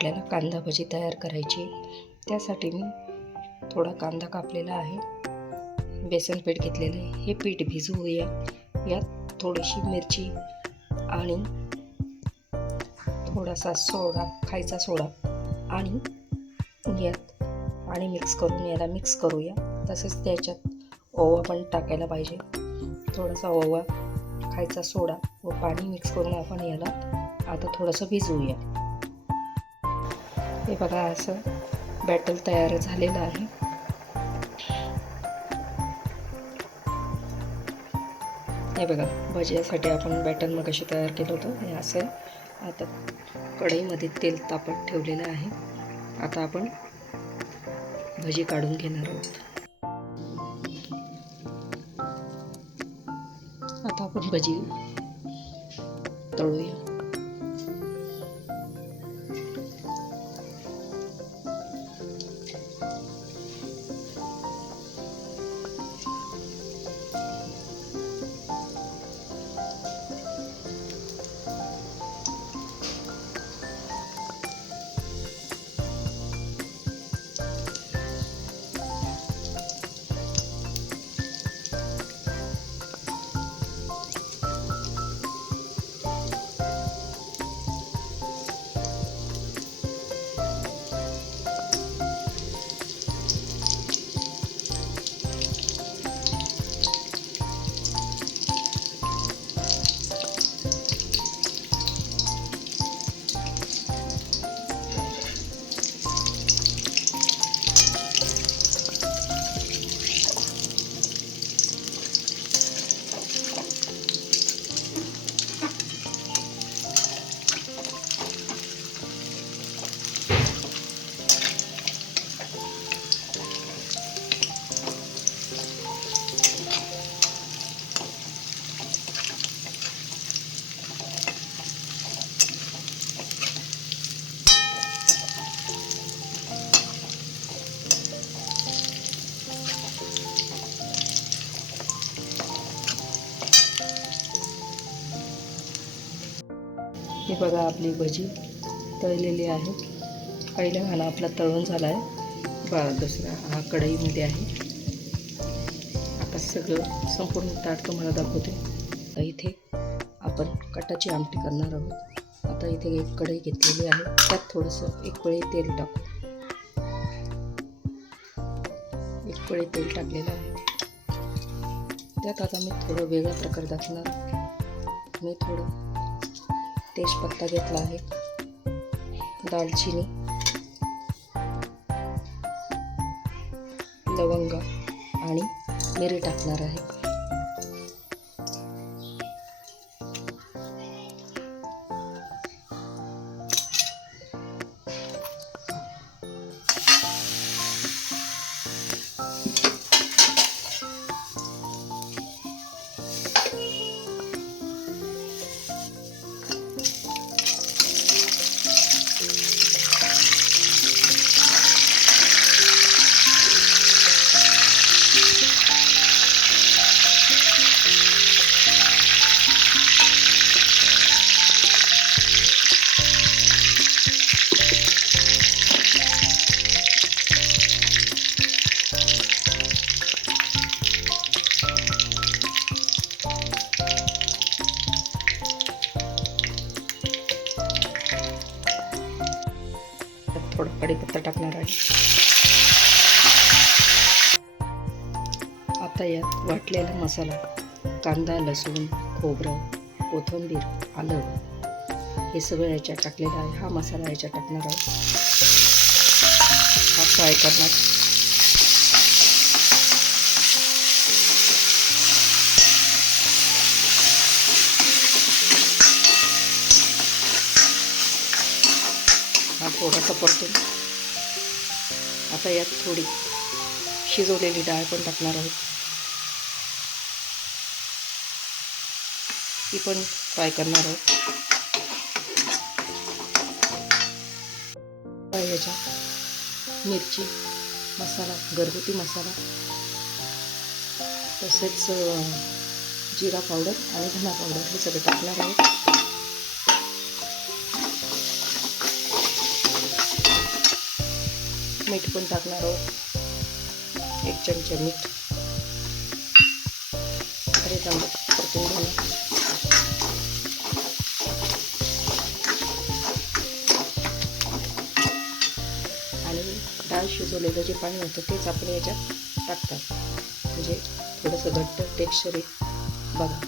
आपल्याला कांदा भजी तयार करायची. त्यासाठी मी थोडा कांदा कापलेला आहे, बेसन पीठ घेतलेलं आहे. हे पीठ भिजवूया. यात थोडीशी मिरची आणि थोडासा सोडा, खायचा सोडा आणि यात आणि मिक्स करून याला मिक्स करूया. तसेच त्याच्यात ओवा पण टाकायला पाहिजे. थोडासा ओवा, खायचा सोडा व पाणी मिक्स करून आपण याला आता थोडंसं भिजवूया. हे बघा, असं बॅटर तयार झालेलं आहे. हे बघा, भज्यासाठी आपण बॅटर मगाशी तयार केलं होतं. हे असं आता कढईमध्ये तेल तापत ठेवलेलं आहे. आता आपण भजी काढून घेणार आहोत. आता आपण भजी तळूया. हे बघा, आपली भजी तळलेली आहे. पहिला घाणा आपला तळून झाला आहे. बघा, दुसरा हा कढईमध्ये आहे. आता सगळं संपूर्ण ताट तुम्हाला दाखवते. आता इथे आपण कटाची आमटी करणार आहोत. आता इथे एक कढई घेतलेली आहे. त्यात थोडंसं एक पळी तेल टाकू. एक पळी तेल टाकलेलं आहे. त्यात आता मी थोडं वेगळा प्रकार दाखवणार. मी थोडं तेजपत्ता घेतला आहे, दालचिनी, लवंग आणि मिरी टाकणार आहे. थोडा कढीपत्ता टाकणार आहे. आता यात वाटलेला मसाला, कांदा, लसूण, खोबरं, कोथिंबीर, आलं, हे सगळं याच्यात टाकलेलं आहे. हा मसाला याच्यात टाकणार आहे. हा फ्राय करणार. हा थोडासा परतून आता यात थोडी शिजवलेली डाळ पण टाकणार आहोत. ती पण फ्राय करणार आहोत. याच्यात मिरची मसाला, घरगुती मसाला, तसेच जिरा पावडर आणि धना पावडर हे सगळं टाकणार आहोत. मीठ पण टाकणार आहोत, 1 चमचा मीठ. हे चांगलं परतून घेऊया. आणि डाळ शिजवलेलं जे पाणी होतं तेच आपण याच्यात टाकतात, म्हणजे थोडंसं घट्ट टेक्स्चर आहे बघा.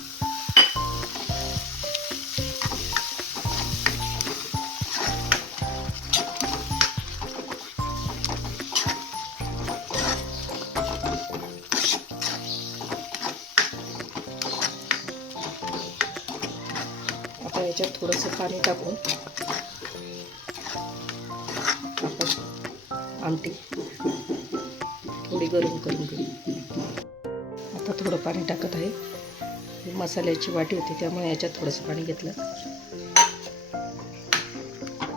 आता याच्यात थोडंसं पाणी टाकून आपण आमटी थोडी गरम करून घेऊ. आता थोडं पाणी टाकत आहे. मसाल्याची वाटी होती त्यामुळे याच्यात थोडंसं पाणी घेतलं.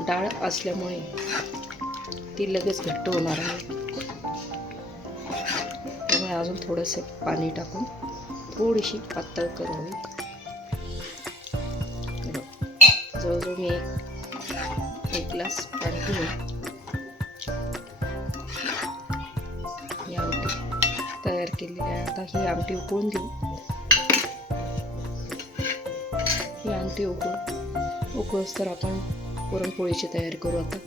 डाळ असल्यामुळे ती लगेच घट्ट होणार आहे, त्यामुळे अजून थोडंसं पाणी टाकून थोडीशी पातळ करावी. जवळजवळ मी एक ग्लास पाणी घेऊन ही आमटी तयार केलेली आहे. आता ही आमटी उकळून देऊ. ही आमटी उकळूस तर आपण पुरणपोळीची तयारी करू. आता